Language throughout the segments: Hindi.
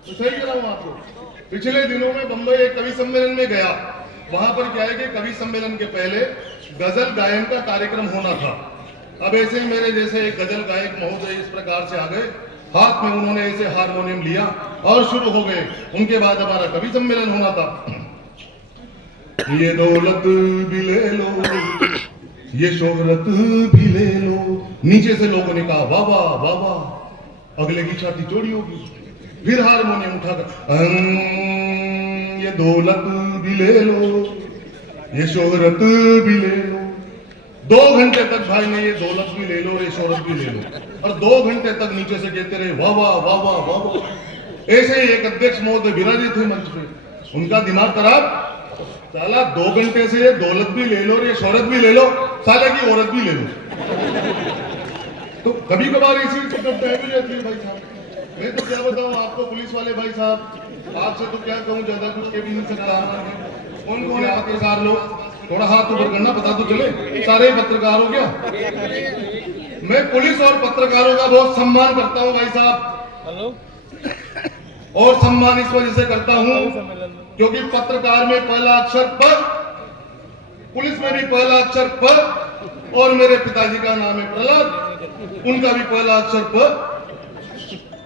तो सही कह रहा हूं आपको। पिछले दिनों में बंबई एक कवि सम्मेलन में गया। वहां पर क्या है कि कवि सम्मेलन के पहले गजल गायन का कार्यक्रम होना था। अब ऐसे ही मेरे जैसे एक गजल गायक महोदय इस प्रकार से आ गए, हाथ में उन्होंने ऐसे हारमोनियम लिया और शुरू हो गए। उनके बाद हमारा कवि सम्मेलन होना था। ये दौलत भी ले लो, ये शोहरत भी ले लो। नीचे से लोगों ने कहा वाह वाह वाह वाह, अगले की छाती चौड़ी होगी। फिर हारमोनियम उठाकर ये दौलत भी ले लो, ये शोहरत भी ले लो। 2 घंटे तक भाई ने ये दौलत भी ले लो, ये शोहरत भी ले लो, और 2 घंटे तक नीचे से कहते रहे वाह वाह वाह वाह वाह वाह। ऐसे ही एक अध्यक्ष महोदय विराजे थे मंच पे, उनका दिमाग खराब। साला 2 घंटे से ये दौलत भी ले लो, ये शोहरत भी ले लो, साले की औरत भी ले लो। तो कभी कभार ऐसी दिक्कत भी रहती है भाई साहब। मैं तो क्या बताऊं आपको पुलिस वाले भाई साहब, आपसे तो क्या कहूं, ज्यादा कुछ कह भी नहीं सकता। कौन कौन है पत्रकार लोग, थोड़ा हाथ ऊपर करना, पता तो चले सारे पत्रकार हो क्या। मैं पुलिस और पत्रकारों का बहुत सम्मान करता हूं भाई साहब, और सम्मान इस वजह से करता हूं क्योंकि पत्रकार में पहला अक्षर प, पुलिस में भी पहला अक्षर प, और मेरे पिताजी का नाम है प्रहलाद, उनका भी पहला अक्षर प।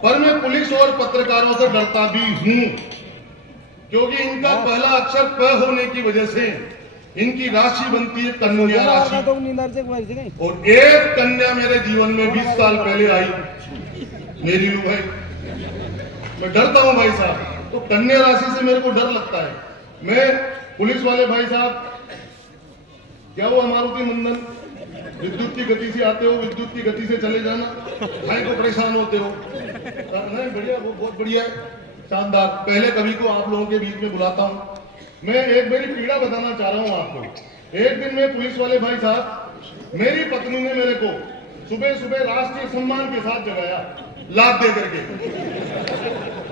पर मैं पुलिस और पत्रकारों से डरता भी हूं क्योंकि इनका पहला अक्षर प होने की वजह से इनकी राशि बनती है कन्या राशि। और एक कन्या मेरे जीवन में 20 साल पहले आई, मेरी लू है। मैं डरता हूं भाई साहब, तो कन्या राशि से मेरे को डर लगता है। मैं पुलिस वाले भाई साहब, क्या वो मारुति मंदन विद्युत की गति से आते हो, विद्युत की गति से चले जाना, भाई को परेशान होते हो। नहीं बढ़िया, वो बहुत बढ़िया है, शानदार। पहले कभी को आप लोगों के बीच में बुलाता हूं। मैं एक मेरी पीड़ा बताना चाह रहा हूं आपको। एक दिन में पुलिस वाले भाई साहब, मेरी पत्नी ने मेरे को सुबह सुबह राष्ट्रीय सम्मान के साथ जगाया, लात दे करके।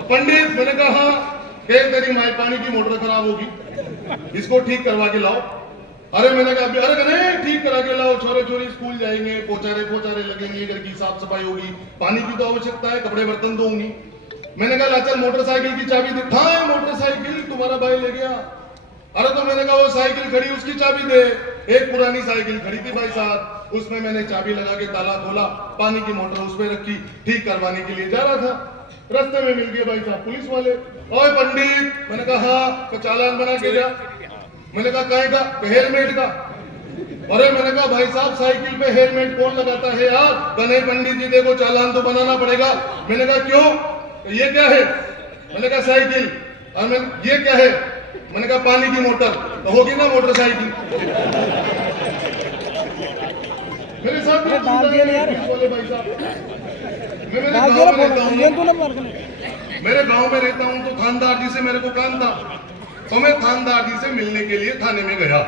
पंडित, मैंने कहा हाँ, तेरी माई पानी की मोटर खराब होगी, इसको ठीक करवा के लाओ। अरे मैंने कहा अरे नहीं, ठीक करा के लाओ, छोरे छोरी स्कूल जाएंगे, पोचारे लगेंगे, घर की साफ सफाई होगी, पानी की तो आवश्यकता है, कपड़े बर्तन धोऊंगी। मैंने कहा चल मोटरसाइकिल की चाबी दे। हाँ मोटरसाइकिल तुम्हारा भाई ले गया। अरे तो मैंने कहा वो साइकिल खड़ी, उसकी चाबी दे। एक पुरानी साइकिल खड़ी थी भाई साहब, उसमें मैंने चाबी लगा के ताला खोला, पानी की मोटर उसमें रखी, ठीक करवाने के लिए जा रहा था। रास्ते में मिल गए भाई साहब पुलिस वाले। ओए पंडित, मैंने कहा हाँ, तो चालान बना के जा। मैंने कहा काहे का? हेलमेट का। अरे मैंने कहा भाई साहब साइकिल पे हेलमेट कौन लगाता है यार? कन्हे पंडित जी देखो चालान तो बनाना पड़ेगा। मैंने कहा क्यों? तो ये क्या है? मैंने कहा साइकिल। और मैं ये क्या है? मैंने कहा पानी की मोटर। तो होगी ना मोटरसाइकिल। मेरे साथ बोले भाई साहब, मैं मेरे गांव में रहता हूँ, मेरे गांव में रहता हूँ, तो थानेदार जी से मेरे को काम था, तो मैं थानेदार जी से मिलने के लिए थाने में गया।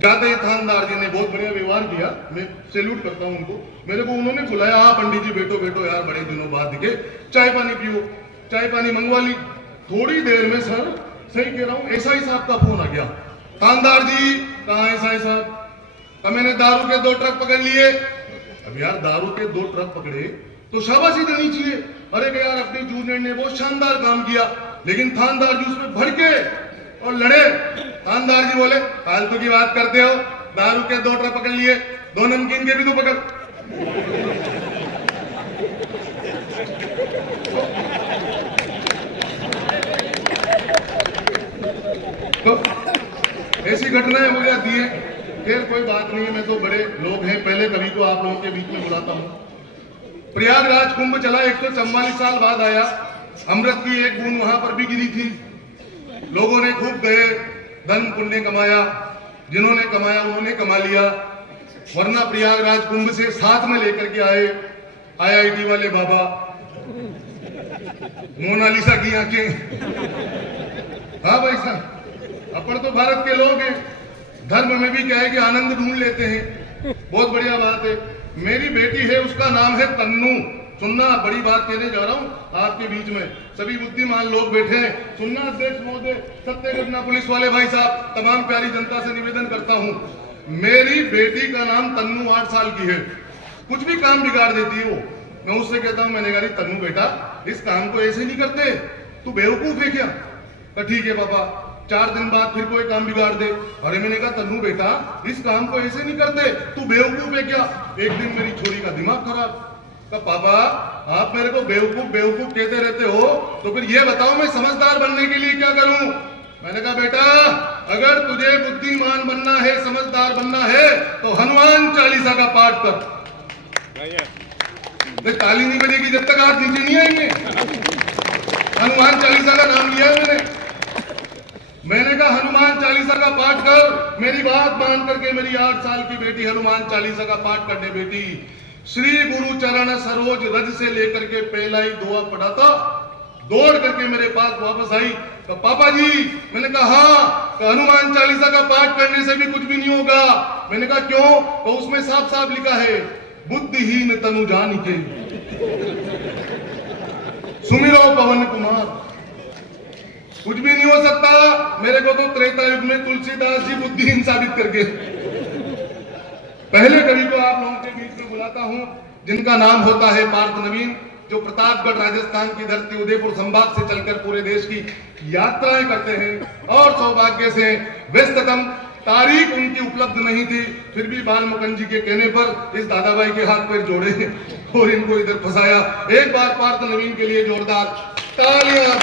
जाते ही थानेदार जी ने बहुत बढ़िया व्यवहार किया, मैं सैल्यूट करता हूँ उनको। मेरे को उन्होंने बुलाया, हाँ पंडित जी बैठो बैठो यार, बड़े दिनों बाद दिखे, चाय पानी पियो। चाय पानी मंगवा ली। थोड़ी देर में सर, सही कह रहा हूँ, एसआई साहब का फोन आ गया। थानेदार जी, कहाँ एसआई साहब? तो मैंने दारू के 2 ट्रक पकड़ लिए। अब यार दारू के 2 ट्रक पकड़े तो शाबाशी देनी चाहिए। अरे यार अपनी जूनियर ने बहुत शानदार काम किया, लेकिन थानेदार जी उसमें भड़के और लड़े। थानेदार जी बोले फालतू की बात करते हो, दारू के 2 ट्रक पकड़ लिए, 2 नमकीन के भी तो पकड़। तो ऐसी घटनाएं हो जाती है। फिर कोई बात नहीं, मैं तो बड़े लोग हैं, पहले कभी को आप लोगों के बीच में बुलाता हूँ। प्रयागराज कुंभ चला, 144 साल बाद आया। अमृत की एक बूंद वहां पर भी गिरी थी। लोगों ने खूब गए, धन पुण्य कमाया, जिन्होंने कमाया उन्होंने कमा लिया। वरना प्रयागराज कुंभ से साथ में लेकर के आए आईआईटी वाले बाबा, मोनालिसा की आंखें। हाँ भाई साहब, अपन तो भारत के लोग हैं, धर्म में भी क्या है कि आनंद ढूंढ लेते हैं, बहुत बढ़िया बात है। मेरी बेटी है, उसका नाम है तन्नू। सुनना, बड़ी बात कहने जा रहा हूं आपके बीच में, सभी बुद्धिमान लोग बैठे हैं, सुनना। अध्यक्ष महोदय, सत्य घटना, पुलिस वाले भाई साहब, तमाम प्यारी जनता से निवेदन करता हूं, मेरी बेटी का नाम तन्नू 8 साल की है। कुछ भी काम बिगाड़ देती है वो। मैं उससे कहता हूं, मैंने कहा तन्नू बेटा, इस काम को ऐसे नहीं करते, तू बेवकूफ है क्या? तो ठीक है पापा, 4 दिन बाद फिर कोई काम बिगाड़ दे। अरे मैंने कहा तन्नू बेटा, इस काम को ऐसे नहीं करते, तू बेवकूफ है क्या? एक दिन मेरी छोरी का दिमाग खराब। तो पापा आप मेरे को बेवकूफ बेवकूफ कहते रहते हो, तो फिर ये बताओ मैं समझदार बनने के लिए क्या करूं? मैंने कहा बेटा, अगर तुझे बुद्धिमान बनना है, समझदार बनना है, तो हनुमान चालीसा का पाठ कर। ताली नहीं बजेगी जब तक आप नीचे नहीं आएंगे। हनुमान चालीसा का नाम लिया है मैंने कहा हनुमान चालीसा का पाठ कर। मेरी बात मान करके मेरी 8 साल की बेटी हनुमान चालीसा का पाठ करने बेटी। श्री गुरु चरण सरोज रज से लेकर के पहला ही दुआ पढ़ा था, दौड़ करके मेरे पास वापस आई। तो पापा जी, मैंने कहा हाँ, तो हनुमान चालीसा का पाठ करने से भी कुछ भी नहीं होगा। मैंने कहा क्यों? तो उसमें साफ साफ लिखा है, बुद्धिहीन तनु जानिके सुमिरो पवन कुमार। कुछ भी नहीं हो सकता। मेरे को तो त्रेता युग में तुलसीदास जी बुद्धिहीन साबित करके। पहले कवि को आप लोगों के बीच में बुलाता हूं, जिनका नाम होता है पार्थ नवीन, जो प्रतापगढ़ राजस्थान की धरती उदयपुर संभाग से चलकर पूरे देश की यात्राएं करते हैं। और सौभाग्य से व्यस्ततम तारीख उनकी उपलब्ध नहीं थी, फिर भी बाल मुकुंद जी के कहने पर इस दादाभाई के हाथ पैर जोड़े और इनको इधर फंसाया। एक बार पार्थ नवीन के लिए जोरदार तालियां।